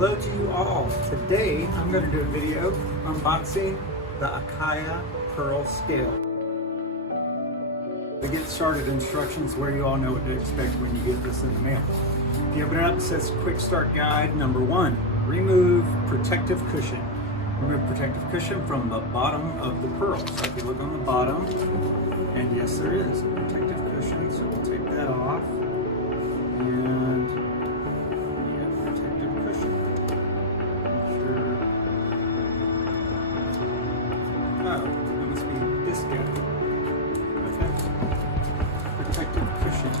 Hello to you all. Today I'm going to do a video unboxing the Acaia Pearl Scale. To get started, instructions where you all know what to expect when you get this in the mail. If you open it up, it says Quick Start Guide number 1. Remove protective cushion. Remove protective cushion from the bottom of the pearl. So if you look on the bottom, and yes there is a protective cushion, so we'll take that off. And protective cushion. Sure. Oh, that must be this guy. Okay. Protective cushion.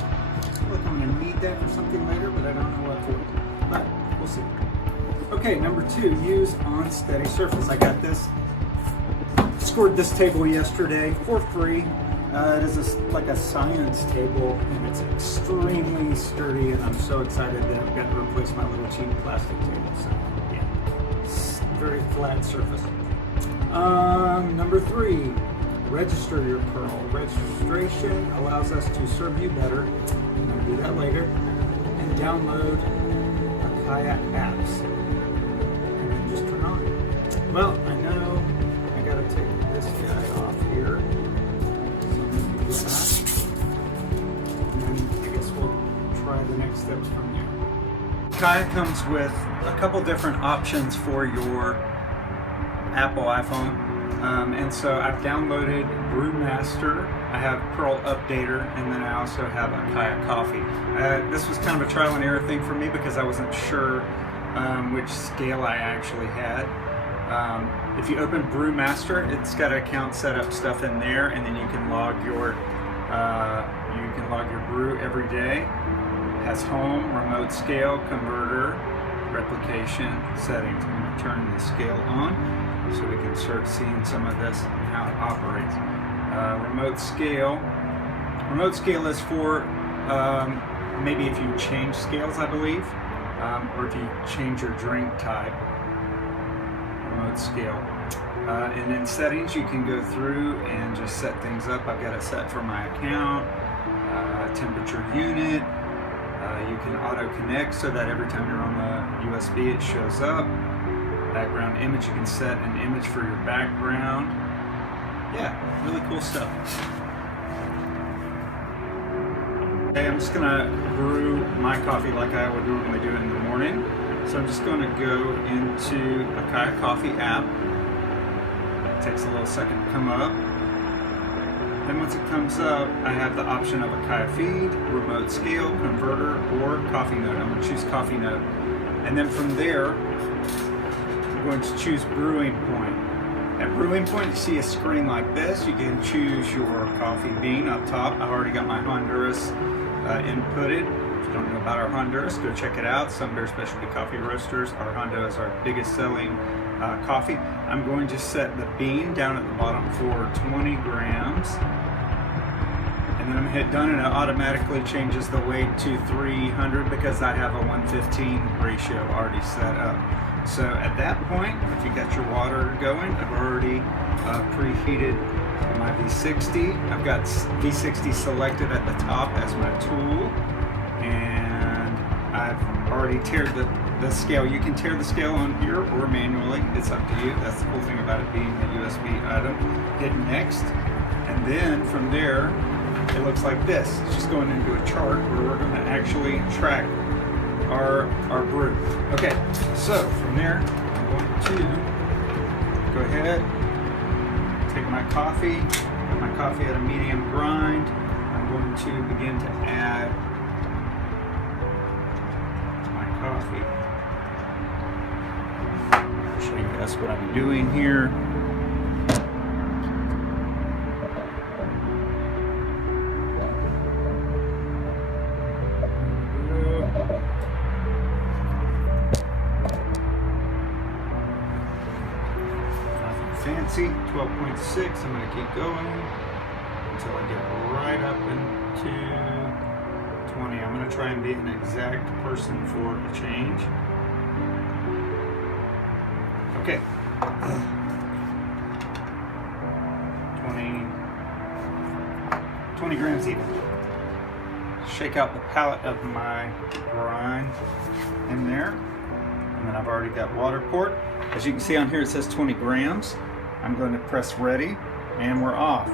Look, I'm going to need that for something later, but I don't know what for. But we'll see. Okay, number 2, use on steady surface. I got this. Scored this table yesterday for free. It is like a science table, and it's extremely sturdy, and I'm so excited that I've got to replace my little cheap plastic table. So, yeah, it's very flat surface. Number 3, register your pearl. Registration allows us to serve you better. I'm going to do that later. And download Acaia apps. And then just turn on. Well, I know I got to take this guy off here. And then I guess we'll try the next steps from there. Acaia comes with a couple different options for your Apple iPhone. And so I've downloaded Brewmaster, I have Pearl Updater, and then I also have Acaia Coffee. This was kind of a trial and error thing for me because I wasn't sure which scale I actually had. If you open Brewmaster, it's got account setup stuff in there, and then you can log your brew every day. It has home, remote scale, converter, replication, settings. I'm going to turn the scale on so we can start seeing some of this and how it operates. Remote scale is for maybe if you change scales, I believe, or if you change your drink type. Remote scale. And in settings, you can go through and just set things up. I've got it set for my account, temperature unit. You can auto connect so that every time you're on the USB, it shows up. Background image, you can set an image for your background. Yeah, really cool stuff. Okay, I'm just gonna brew my coffee like I would normally do in the morning. So I'm just going to go into Acaia Coffee app. It takes a little second to come up. Then once it comes up, I have the option of Acaia Feed, Remote Scale, Converter, or Coffee Note. I'm going to choose Coffee Note. And then from there, I'm going to choose Brewing Point. At Brewing Point, you see a screen like this. You can choose your coffee bean up top. I've already got my Honduras inputted. If you don't know about our Honduras, go check it out. Sunbury Specialty Coffee Roasters. Our Hondo is our biggest selling coffee. I'm going to set the bean down at the bottom for 20 grams. And then I'm going to hit done, and it automatically changes the weight to 300 because I have a 1:15 ratio already set up. So at that point, if you got your water going, I've already preheated my V60. I've got V60 selected at the top as my tool. And I've already teared the scale. You can tear the scale on here or manually. It's up to you. That's the cool thing about it being a USB item. Hit next, and then from there, it looks like this. It's just going into a chart where we're going to actually track our brew. Okay, so from there, I'm going to go ahead, take my coffee, put my coffee at a medium grind. I'm going to begin to add coffee. I'll show you guys what I'm doing here. Nothing fancy. 12.6. I'm going to keep going until I get right up into 20. I'm going to try and be an exact person for a change. Okay. 20 grams even. Shake out the palate of my brine in there. And then I've already got water poured. As you can see on here, it says 20 grams. I'm going to press ready, and we're off.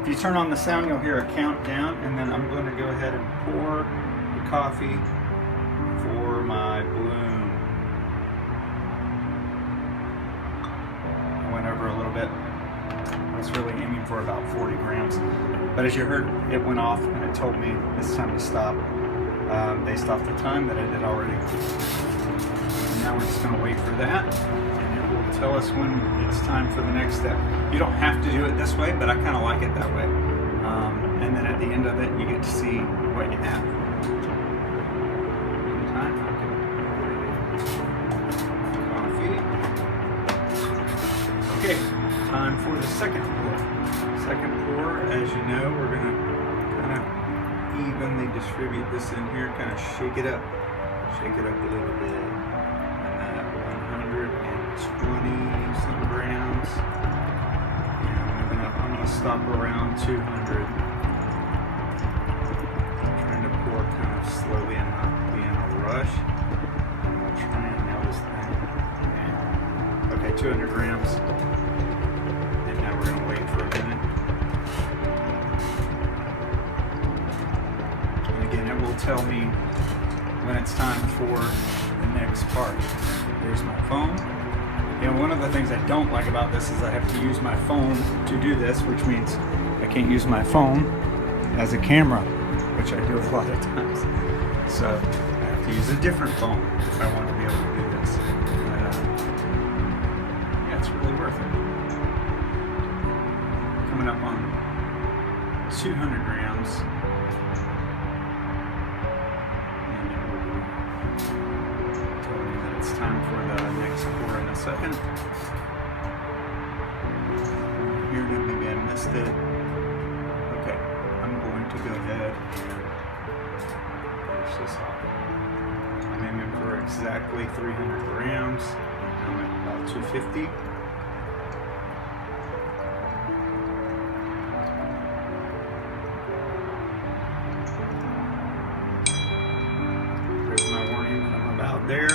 If you turn on the sound, you'll hear a countdown, and then I'm going to go ahead and pour the coffee for my bloom. I went over a little bit. I was really aiming for about 40 grams. But as you heard, it went off and it told me it's time to stop. They stopped the time that I did already. And now we're just going to wait for that, and it will tell us when it's time for the next step. You don't have to do it this way, but I kind of like it that way. And then at the end of it, you get to see what you have. Coffee. Okay, time for the second pour. Second pour, as you know, we're going to kind of evenly distribute this in here, kind of shake it up a little bit. And that 120 some grams. And I'm gonna stop around 200. I'm trying to pour kind of slowly and not be in a rush. I'm gonna try and nail this thing. Okay, 200 grams. And now we're gonna wait for a minute. Will tell me when it's time for the next part. There's my phone. And one of the things I don't like about this is I have to use my phone to do this, which means I can't use my phone as a camera, which I do a lot of times. So I have to use a different phone if I want to be able to do this. But yeah, it's really worth it. Coming up on 200 grams. It's time for the next pour in a second. Here, maybe I missed it. Okay, I'm going to go ahead and finish this off. I'm aiming for exactly 300 grams. I'm at about 250. There's my warning that I'm about there.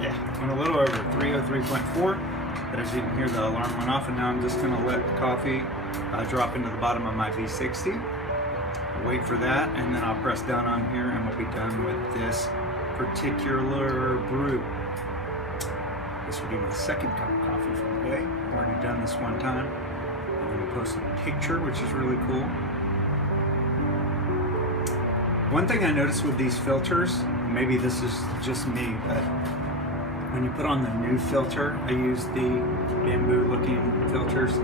Yeah, went a little over 303.4, but as you can hear, the alarm went off, and now I'm just going to let the coffee drop into the bottom of my V60. Wait for that, and then I'll press down on here, and we'll be done with this particular brew. This will be my second cup of coffee for the day. I've already done this one time. I'm going to post a picture, which is really cool. One thing I noticed with these filters, maybe this is just me, but when you put on the new filter, I use the bamboo looking filters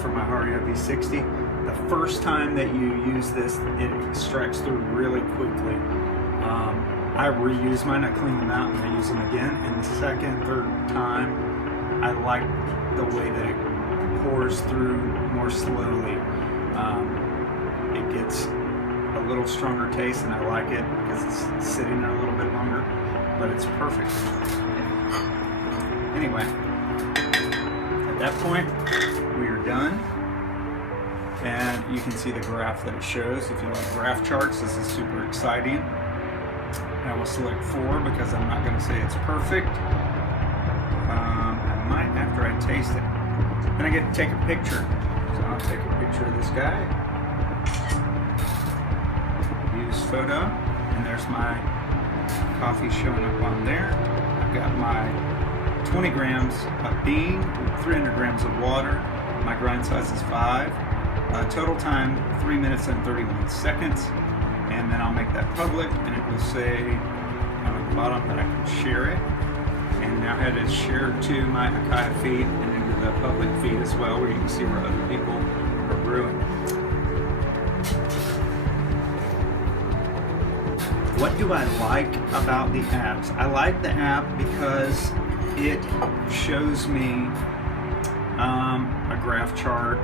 for my Hario V60. The first time that you use this, it extracts through really quickly. I reuse mine, I clean them out and I use them again. And the second, third time, I like the way that it pours through more slowly. It gets a little stronger taste, and I like it because it's sitting there a little bit longer, but it's perfect. Anyway, at that point, we are done, and you can see the graph that it shows. If you like graph charts, this is super exciting. I will select 4 because I'm not going to say it's perfect. I might after I taste it. Then I get to take a picture. So I'll take a picture of this guy. Use photo, and there's my coffee showing up on there. I've got my 20 grams of bean, 300 grams of water. My grind size is 5. Total time 3 minutes and 31 seconds. And then I'll make that public, and it will say on the bottom that I can share it. And now it is shared to my Acaia feed and into the public feed as well, where you can see where other people are brewing. What do I like about the apps? I like the app because it shows me a graph chart.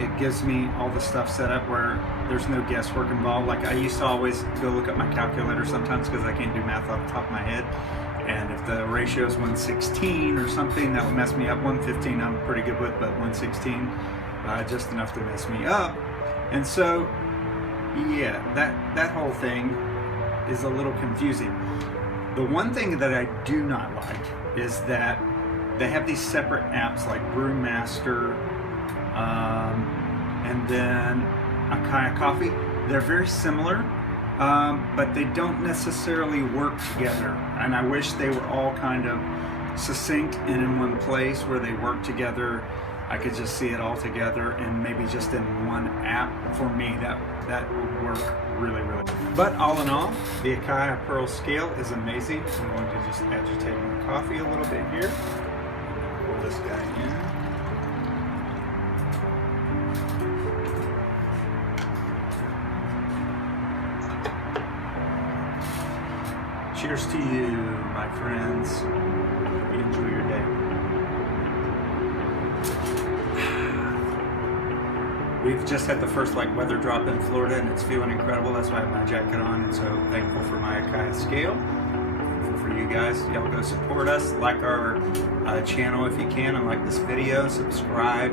It gives me all the stuff set up where there's no guesswork involved. Like I used to always go look at my calculator sometimes because I can't do math off the top of my head. And if the ratio is 116 or something, that would mess me up. 115 I'm pretty good with, but 116 just enough to mess me up. And so, yeah, that whole thing is a little confusing. The one thing that I do not like is that they have these separate apps like Brewmaster and then Acaia Coffee. They're very similar, but they don't necessarily work together. And I wish they were all kind of succinct and in one place where they work together. I could just see it all together and maybe just in one app. For me, that would work really, really well. But all in all, the Acaia Pearl Scale is amazing. I'm going to just agitate my coffee a little bit here. Pull this guy in. Cheers to you, my friends. Hope you enjoy your day. We've just had the first weather drop in Florida, and it's feeling incredible. That's why I have my jacket on, and so thankful for my Acaia scale. Thankful for you guys. Y'all go support us, like our channel if you can, and like this video, subscribe.